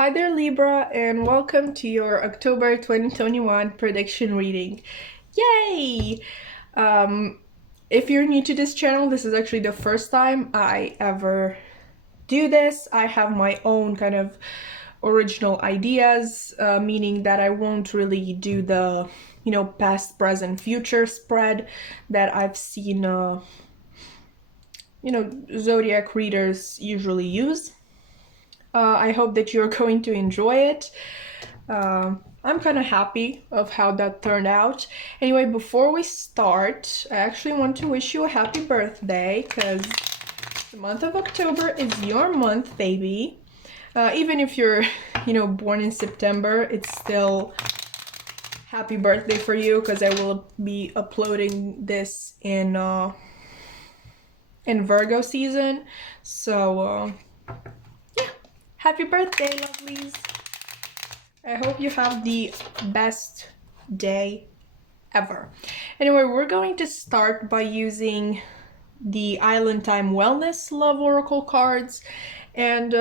Hi there, Libra, and welcome to your October 2021 prediction reading. Yay! If you're new to this channel, this is actually the first time I ever do this. I have my own kind of original ideas, meaning that I won't really do the, past, present, future spread that I've seen, zodiac readers usually use. I hope that you're going to enjoy it. I'm kind of happy of how that turned out. Anyway, before we start, I actually want to wish you a happy birthday because the month of October is your month, baby. Even if you're, born in September, it's still happy birthday for you because I will be uploading this in Virgo season. So, happy birthday, lovelies. I hope you have the best day ever. Anyway, we're going to start by using the Island Time Wellness Love Oracle cards. And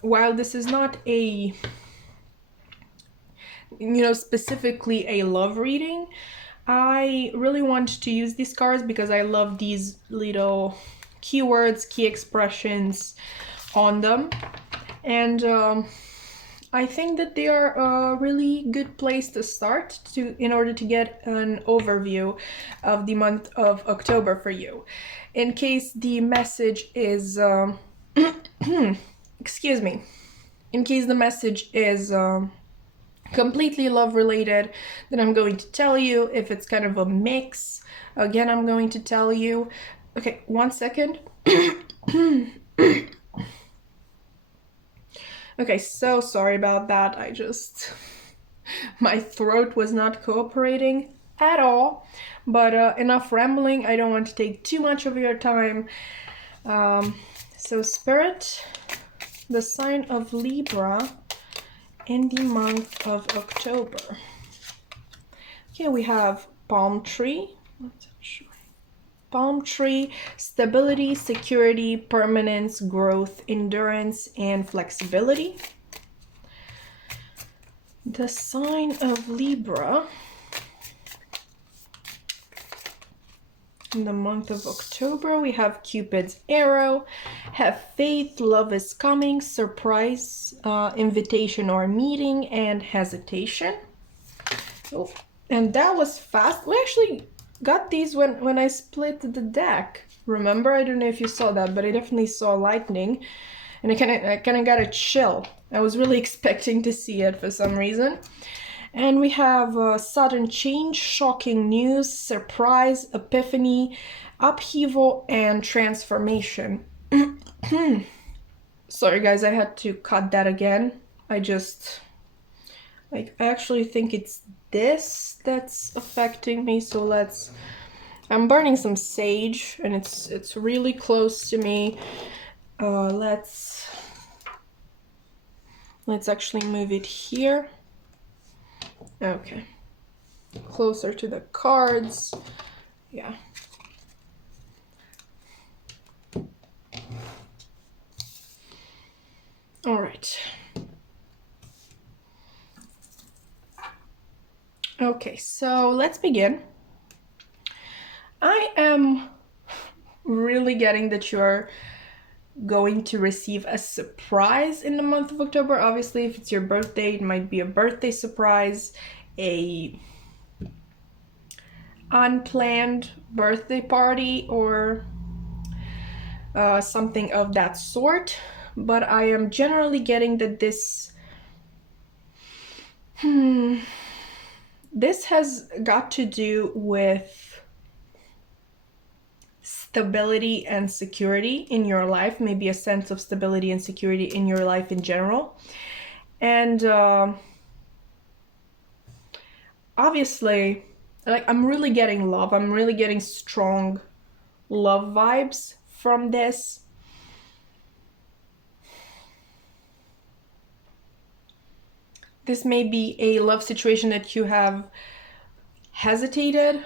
while this is not a, specifically a love reading, I really want to use these cards because I love these little keywords, key expressions on them. And I think that they are a really good place to start in order to get an overview of the month of October for you. In case the message is, excuse me, in case the message is completely love related, then I'm going to tell you. If it's kind of a mix, again, I'm going to tell you. Okay, 1 second. Okay, so sorry about that. My throat was not cooperating at all. But enough rambling. I don't want to take too much of your time. So Spirit, the sign of Libra in the month of October. Okay, we have palm tree. Palm tree, stability, security, permanence, growth, endurance, and flexibility. The sign of Libra in the month of October, we have Cupid's arrow, have faith, love is coming, surprise, invitation or meeting, and hesitation. Oh, and that was fast. We actually got these when I split the deck. Remember? I don't know if you saw that, but I definitely saw lightning. And I kind of got a chill. I was really expecting to see it for some reason. And we have sudden change, shocking news, surprise, epiphany, upheaval, and transformation. Sorry guys, I had to cut that again. I actually think it's this that's affecting me, so I'm burning some sage and it's really close to me. Let's actually move it here. Okay, closer to the cards. Yeah. All right. Okay, so let's begin. I am really getting that you're going to receive a surprise in the month of October. Obviously, if it's your birthday, it might be a birthday surprise, a unplanned birthday party, or something of that sort. But I am generally getting that this has got to do with stability and security in your life, maybe a sense of stability and security in your life in general. And obviously, I'm really getting love. I'm really getting strong love vibes from this. This may be a love situation that you have hesitated.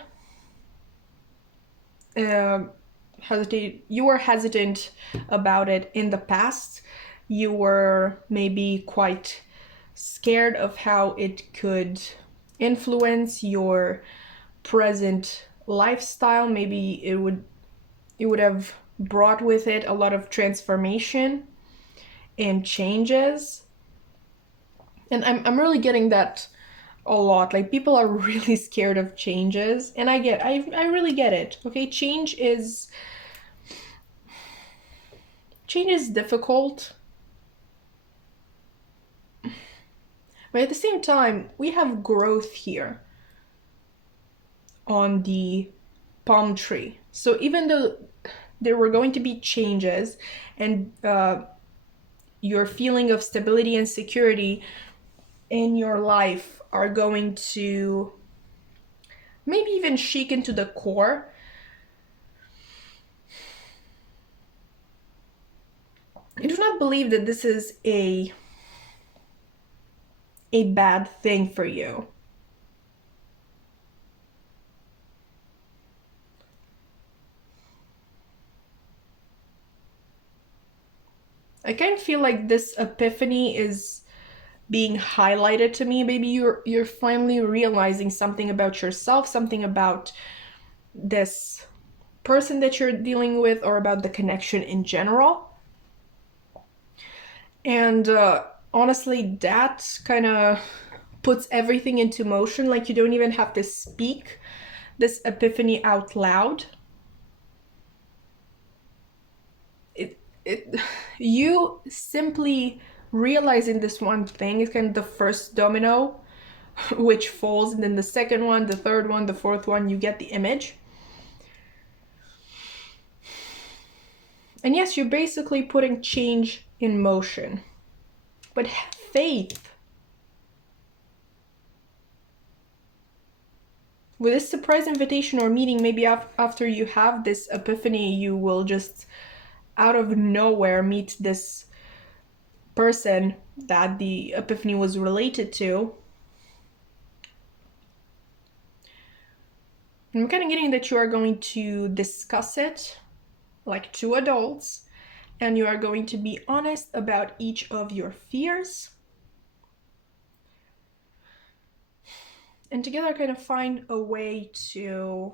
You were hesitant about it in the past. You were maybe quite scared of how it could influence your present lifestyle. Maybe it would have brought with it a lot of transformation and changes. And I'm really getting that a lot. Like, people are really scared of changes, and I really get it. Okay, change is difficult, but at the same time, we have growth here on the palm tree. So even though there were going to be changes, and your feeling of stability and security in your life are going to maybe even shake into the core, I do not believe that this is a bad thing for you. I kind of feel like this epiphany is being highlighted to me. Maybe you're finally realizing something about yourself, something about this person that you're dealing with, or about the connection in general. And honestly, that kind of puts everything into motion. Like, you don't even have to speak this epiphany out loud. You simply realizing this one thing is kind of the first domino which falls, and then the second one, the third one, the fourth one, you get the image. And yes, you're basically putting change in motion, but have faith. With this surprise invitation or meeting, maybe after you have this epiphany, you will just out of nowhere meet this person that the epiphany was related to. I'm kind of getting that you are going to discuss it like two adults, and you are going to be honest about each of your fears, and together kind of find a way to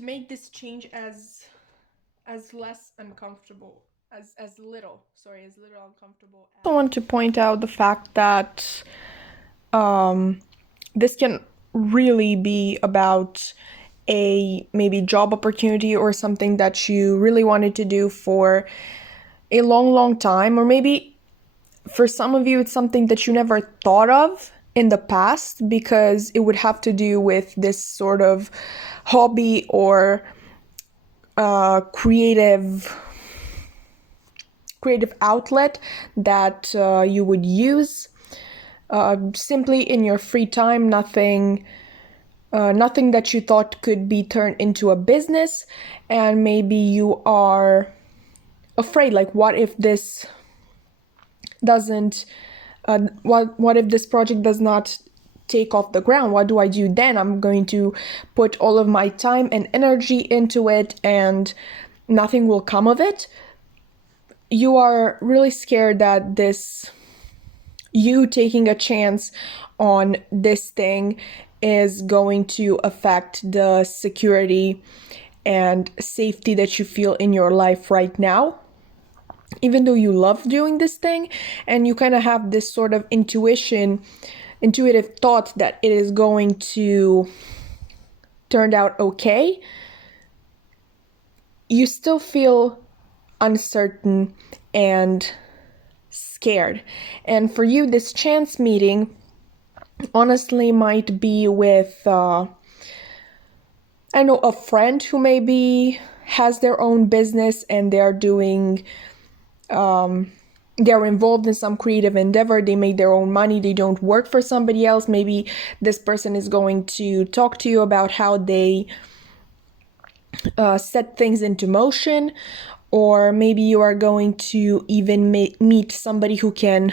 make this change as less uncomfortable, as little uncomfortable. I want to point out the fact that this can really be about a maybe job opportunity or something that you really wanted to do for a long time, or maybe for some of you it's something that you never thought of in the past, because it would have to do with this sort of hobby or creative outlet that you would use simply in your free time. Nothing that you thought could be turned into a business, and maybe you are afraid, like, what if this doesn't what if this project does not take off the ground? What do I do then? I'm going to put all of my time and energy into it and nothing will come of it. You are really scared that you taking a chance on this thing is going to affect the security and safety that you feel in your life right now, even though you love doing this thing, and you kind of have this sort of intuitive thought that it is going to turn out okay. You still feel uncertain and scared. And for you, this chance meeting honestly might be with a friend who maybe has their own business and they're doing they're involved in some creative endeavor. They make their own money. They don't work for somebody else. Maybe this person is going to talk to you about how they set things into motion, or maybe you are going to even meet somebody who can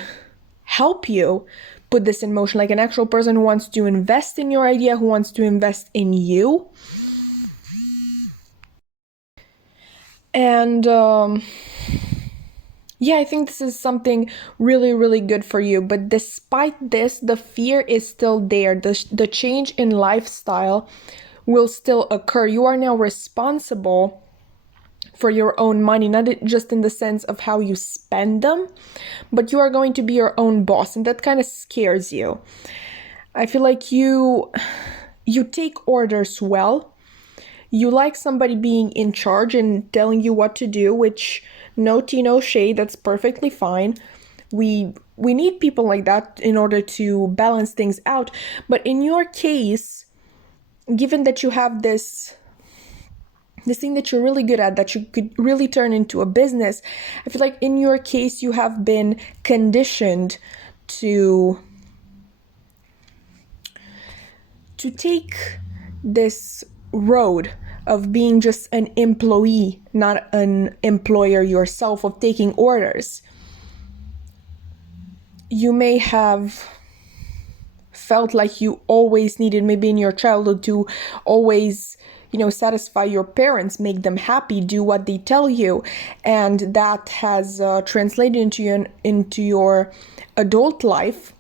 help you put this in motion, like an actual person who wants to invest in your idea, who wants to invest in you. And yeah, I think this is something really, really good for you. But despite this, the fear is still there. The change in lifestyle will still occur. You are now responsible for your own money, not just in the sense of how you spend them, but you are going to be your own boss, and that kind of scares you. I feel like you take orders well. You like somebody being in charge and telling you what to do, which no tea, no shade, that's perfectly fine. We need people like that in order to balance things out. But in your case, given that you have this thing that you're really good at, that you could really turn into a business, I feel like in your case you have been conditioned to take this road of being just an employee, not an employer yourself, of taking orders. You may have felt like you always needed, maybe in your childhood, to always, satisfy your parents, make them happy, do what they tell you, and that has translated into your adult life.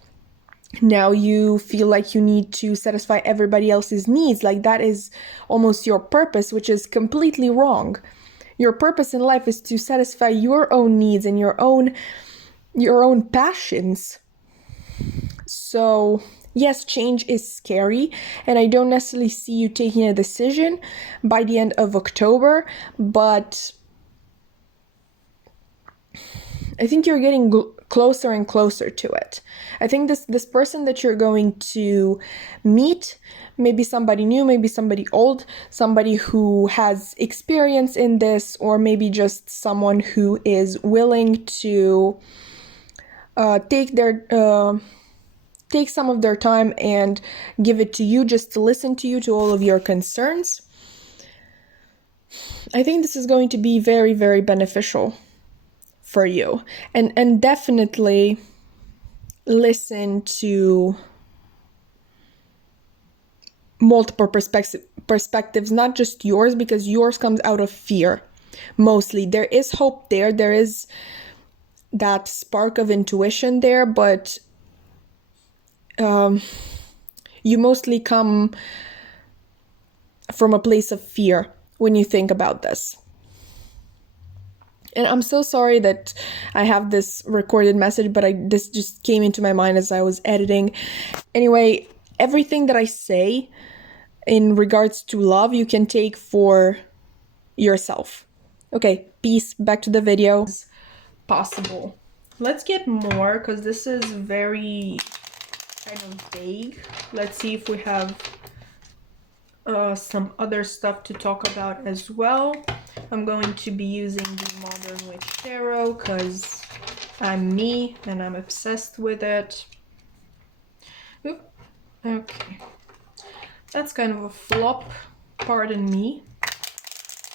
Now you feel like you need to satisfy everybody else's needs, like that is almost your purpose, which is completely wrong. Your purpose in life is to satisfy your own needs and your own passions. So yes, change is scary, and I don't necessarily see you taking a decision by the end of October, but I think you're getting closer and closer to it. I think this person that you're going to meet, maybe somebody new, maybe somebody old, somebody who has experience in this, or maybe just someone who is willing to take some of their time and give it to you, just to listen to you, to all of your concerns. I think this is going to be very, very beneficial for you, and definitely listen to multiple perspectives, not just yours, because yours comes out of fear mostly. There is hope there is that spark of intuition there, but you mostly come from a place of fear when you think about this. And I'm so sorry that I have this recorded message, but this just came into my mind as I was editing. Anyway, everything that I say in regards to love, you can take for yourself. Okay, peace. Back to the video. Possible. Let's get more, because this is very kind of vague. Let's see if we have some other stuff to talk about as well. I'm going to be using the Modern Witch Tarot because I'm me and I'm obsessed with it. Oop. Okay. That's kind of a flop, pardon me.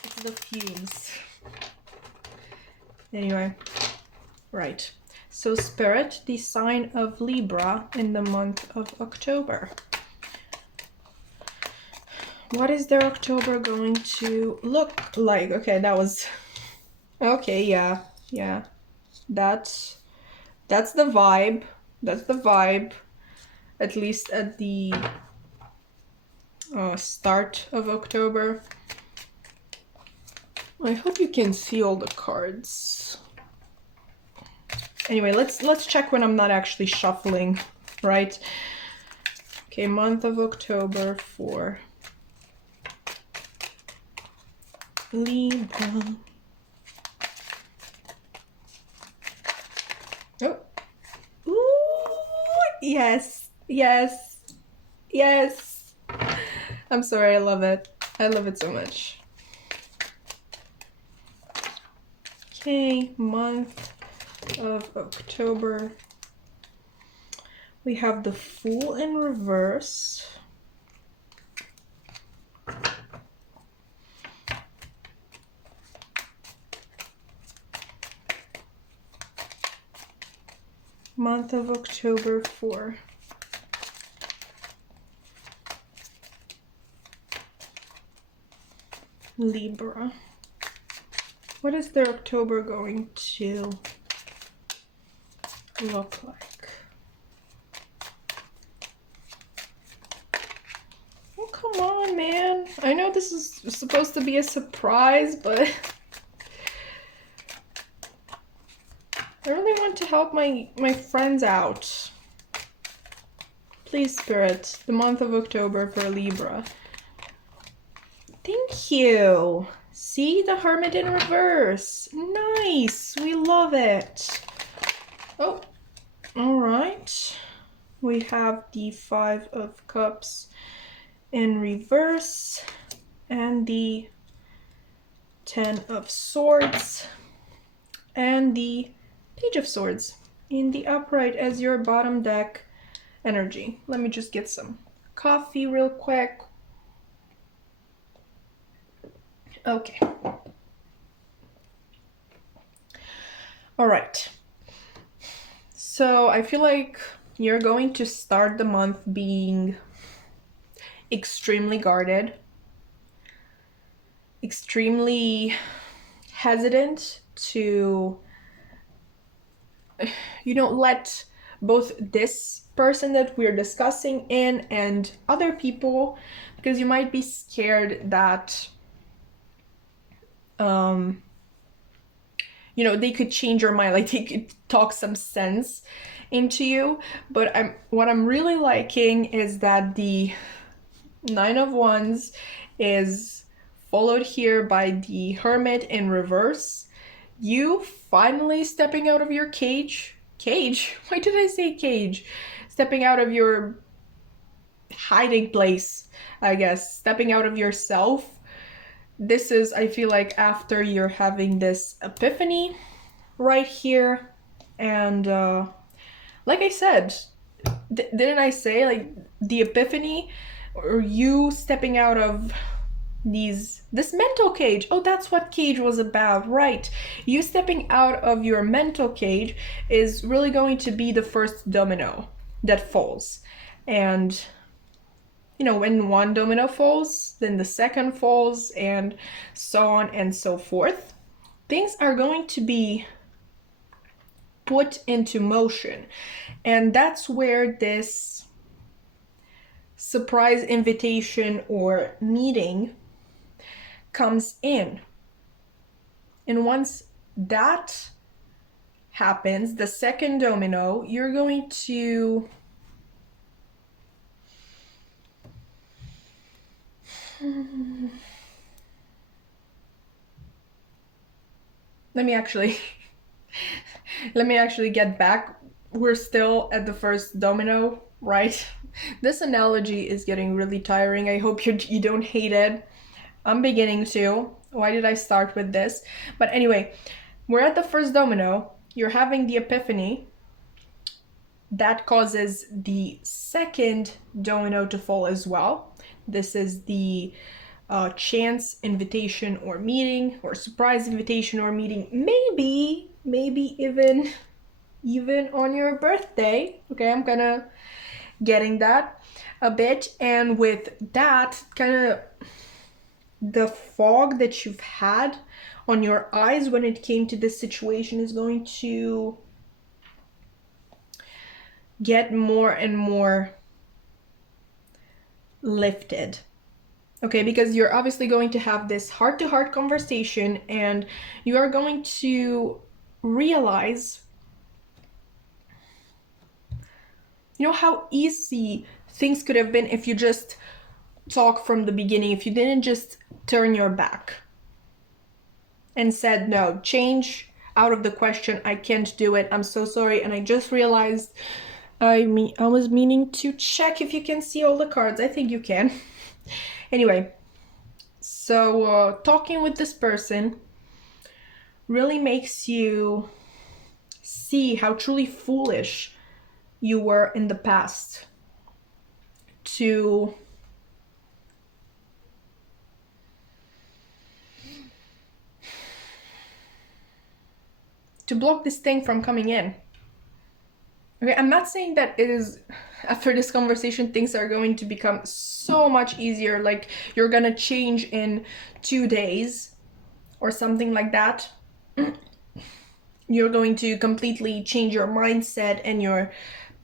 It's the fumes. Anyway, right. So Spirit, the sign of Libra in the month of October. What is their October going to look like? Okay, that was... Okay, yeah. That's the vibe. That's the vibe. At least at the start of October. I hope you can see all the cards. Anyway, let's check when I'm not actually shuffling, right? Okay, month of October for Libra. Oh. Ooh, yes. I'm sorry, I love it. I love it so much. Okay, month of October. We have the Fool in reverse. Month of October for Libra. What is their October going to look like? Oh, come on, man. I know this is supposed to be a surprise, but I really want to help my friends out. Please, Spirit, the month of October for Libra. Thank you. See, the Hermit in reverse. Nice. We love it. Oh, all right. We have the Five of Cups in reverse and the Ten of Swords and the Page of Swords in the upright as your bottom deck energy. Let me just get some coffee real quick. Okay. All right. So I feel like you're going to start the month being extremely guarded, extremely hesitant to, let both this person that we're discussing in and other people, because you might be scared that they could change your mind, like they could talk some sense into you. But what I'm really liking is that the Nine of Wands is followed here by the Hermit in reverse. You finally stepping out of your cage. Why did I say cage? Stepping out of your hiding place, I guess. Stepping out of yourself. This is, I feel like, after you're having this epiphany right here. And like I said, didn't I say, like, the epiphany, or you stepping out of this mental cage? Oh, that's what cage was about, right? You stepping out of your mental cage is really going to be the first domino that falls. And when one domino falls, then the second falls, and so on and so forth. Things are going to be put into motion. And that's where this surprise invitation or meeting comes in. And once that happens, the second domino, you're going to let me actually get back. We're still at the first domino, right? This analogy is getting really tiring. I hope you don't hate it. I'm beginning to. Why did I start with this? But anyway, we're at the first domino. You're having the epiphany. That causes the second domino to fall as well. This is the chance invitation or meeting, or surprise invitation or meeting. Maybe even on your birthday. Okay, I'm kind of getting that a bit. And with that, kind of the fog that you've had on your eyes when it came to this situation is going to get more and more lifted. Okay, because you're obviously going to have this heart-to-heart conversation, and you are going to realize how easy things could have been if you just talk from the beginning, if you didn't just turn your back and said, no, change out of the question, I can't do it, I'm so sorry, and I just realized I was meaning to check if you can see all the cards. I think you can. Anyway, so talking with this person really makes you see how truly foolish you were in the past to block this thing from coming in. Okay, I'm not saying that it is, after this conversation, things are going to become so much easier, like you're gonna change in 2 days or something like that. you're going to completely change your mindset and your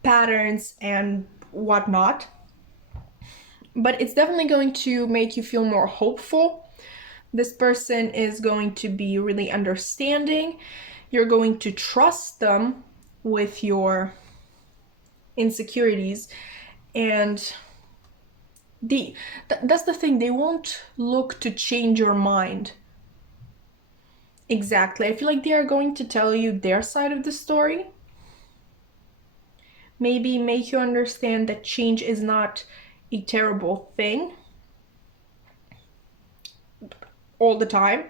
patterns and whatnot. But it's definitely going to make you feel more hopeful. This person is going to be really understanding. You're going to trust them with your insecurities, and that's the thing, they won't look to change your mind. Exactly. I feel like they are going to tell you their side of the story. Maybe make you understand that change is not a terrible thing all the time.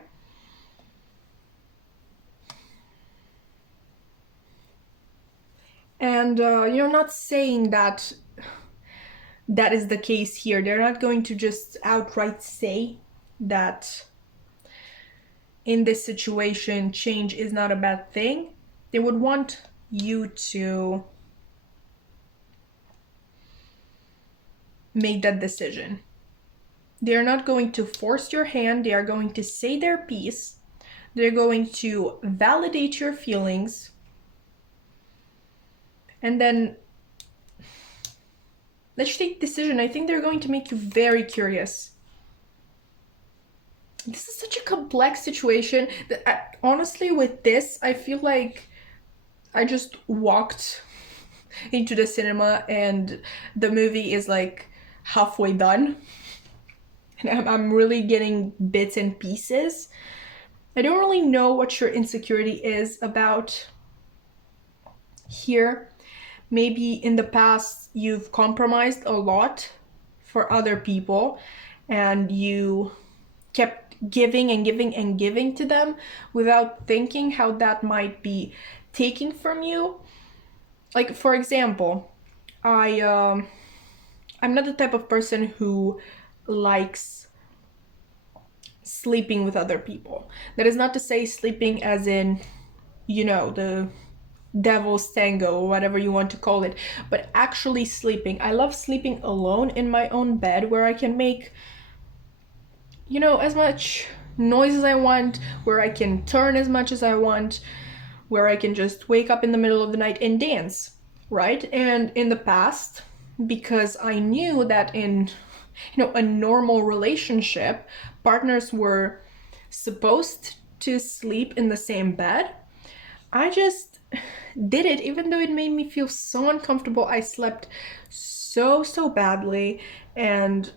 And you're not saying that that is the case here. They're not going to just outright say that in this situation change is not a bad thing. They would want you to make that decision. They're not going to force your hand. They are going to say their piece. They're going to validate your feelings. And then let's take decision. I think they're going to make you very curious. This is such a complex situation that honestly with this, I feel like I just walked into the cinema and the movie is like halfway done. And I'm really getting bits and pieces. I don't really know what your insecurity is about here. Maybe in the past you've compromised a lot for other people and you kept giving and giving and giving to them without thinking how that might be taken from you. Like, for example, I'm not the type of person who likes sleeping with other people. That is not to say sleeping as in, the devil's tango or whatever you want to call it, but actually sleeping. I love sleeping alone in my own bed where I can make, as much noise as I want, where I can turn as much as I want, where I can just wake up in the middle of the night and dance, right? And in the past, because I knew that in a normal relationship, partners were supposed to sleep in the same bed, I just did it even though it made me feel so uncomfortable. I slept so badly, and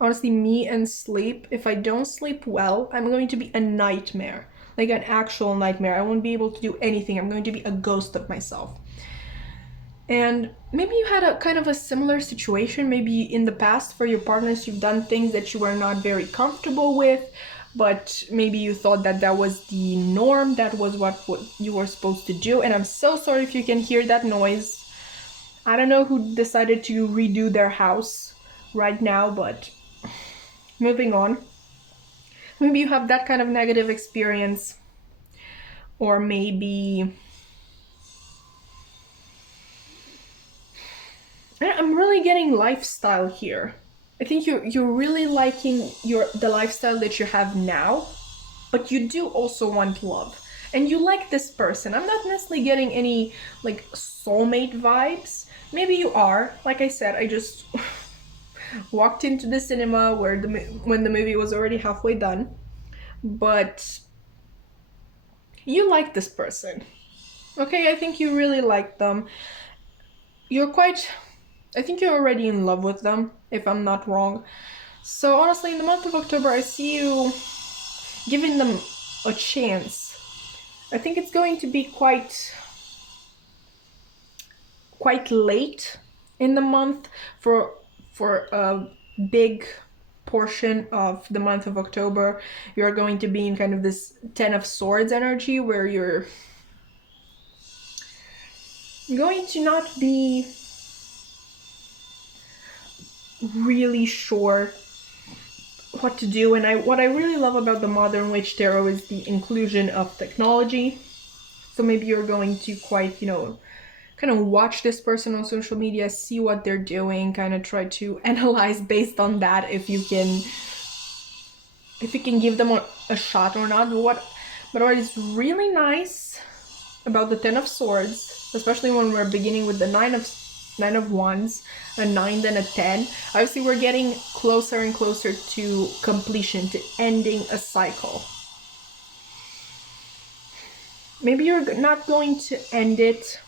honestly, me and sleep, if I don't sleep well, I'm going to be a nightmare, like an actual nightmare. I won't be able to do anything. I'm going to be a ghost of myself. And maybe you had a kind of a similar situation. Maybe in the past for your partners you've done things that you were not very comfortable with, but maybe you thought that that was the norm, that was what you were supposed to do. And I'm so sorry if you can hear that noise. I don't know who decided to redo their house right now, but moving on. Maybe you have that kind of negative experience, or maybe I'm really getting lifestyle here. I think you're really liking the lifestyle that you have now, but you do also want love. And you like this person. I'm not necessarily getting any like soulmate vibes. Maybe you are. Like I said, I just walked into the cinema when the movie was already halfway done. But you like this person. Okay, I think you really like them. I think you're already in love with them, if I'm not wrong. So honestly, in the month of October, I see you giving them a chance. I think it's going to be quite late in the month for a big portion of the month of October. You're going to be in kind of this 10 of Swords energy where you're going to not be really sure what to do. And what I really love about the Modern Witch Tarot is the inclusion of technology. So maybe you're going to quite, kind of watch this person on social media, see what they're doing, kind of try to analyze based on that if you can give them a shot or not. But what is really nice about the Ten of Swords, especially when we're beginning with the Nine of Wands, a 9, then a 10. Obviously, we're getting closer and closer to completion, to ending a cycle. Maybe you're not going to end it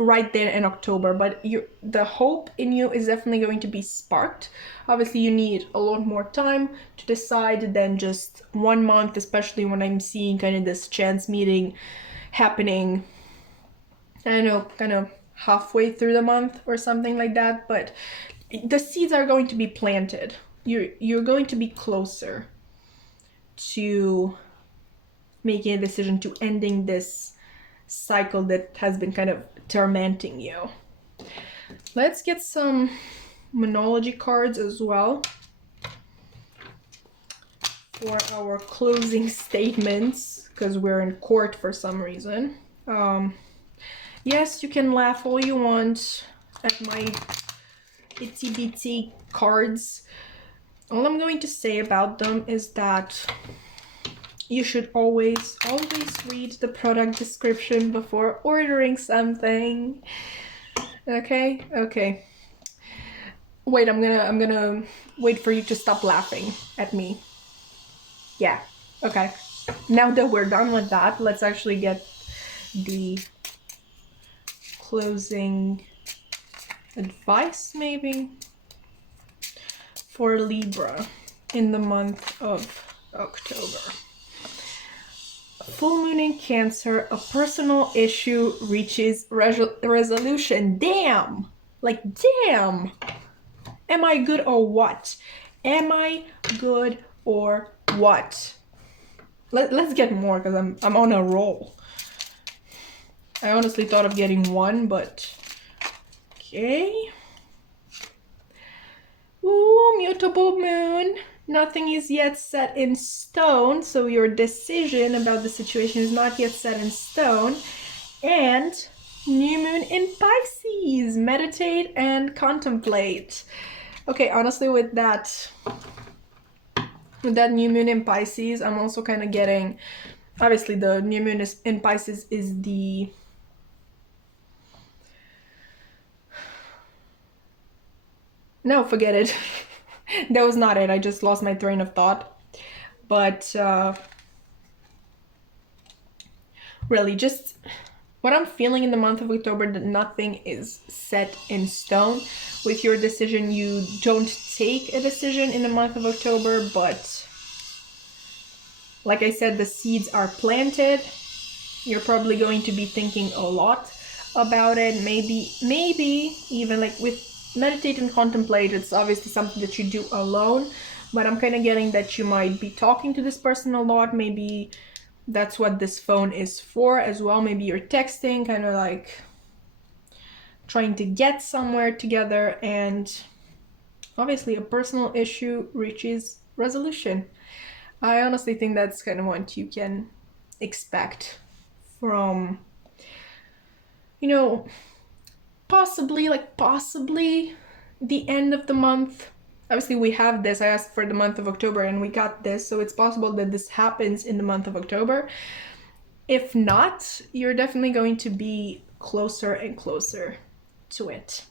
right there in October, but the hope in you is definitely going to be sparked. Obviously, you need a lot more time to decide than just 1 month, especially when I'm seeing kind of this chance meeting happening, I don't know, kind of halfway through the month or something like that. But the seeds are going to be planted. You're going to be closer to making a decision, to ending this cycle that has been kind of tormenting you. Let's get some Monology cards as well for our closing statements, because we're in court for some reason. Yes, you can laugh all you want at my itty bitty cards. All I'm going to say about them is that you should always read the product description before ordering something. Okay? Okay. Wait, I'm gonna wait for you to stop laughing at me. Yeah. Okay. Now that we're done with that, let's actually get the closing advice, maybe, for Libra in the month of October. Full moon in Cancer, a personal issue reaches resolution. Damn! Like, damn! Am I good or what? Am I good or what? Let's get more, because I'm on a roll. I honestly thought of getting 1, but okay. Ooh, mutable moon. Nothing is yet set in stone, so your decision about the situation is not yet set in stone. And new moon in Pisces. Meditate and contemplate. Okay, honestly, with that new moon in Pisces, I'm also kind of getting, obviously the new moon in Pisces is the no, forget it. That was not it. I just lost my train of thought. But really, just what I'm feeling in the month of October, that nothing is set in stone. With your decision, you don't take a decision in the month of October, but like I said, the seeds are planted. You're probably going to be thinking a lot about it. Maybe even like with meditate and contemplate, it's obviously something that you do alone, but I'm kind of getting that you might be talking to this person a lot. Maybe that's what this phone is for as well. Maybe you're texting, kind of like trying to get somewhere together, and obviously a personal issue reaches resolution. I honestly think that's kind of what you can expect from, you know, possibly the end of the month. Obviously, we have this. I asked for the month of October and we got this, so it's possible that this happens in the month of October. If not, you're definitely going to be closer and closer to it.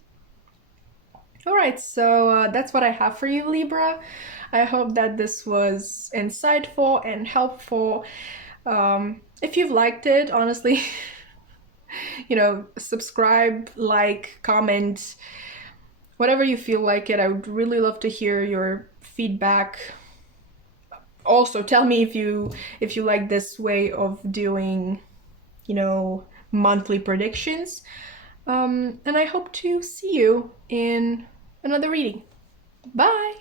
All right, so that's what I have for you, Libra. I hope that this was insightful and helpful. If you've liked it, honestly, subscribe, like, comment, whatever you feel like it. I would really love to hear your feedback. Also, tell me if you like this way of doing, monthly predictions. And I hope to see you in another reading. Bye!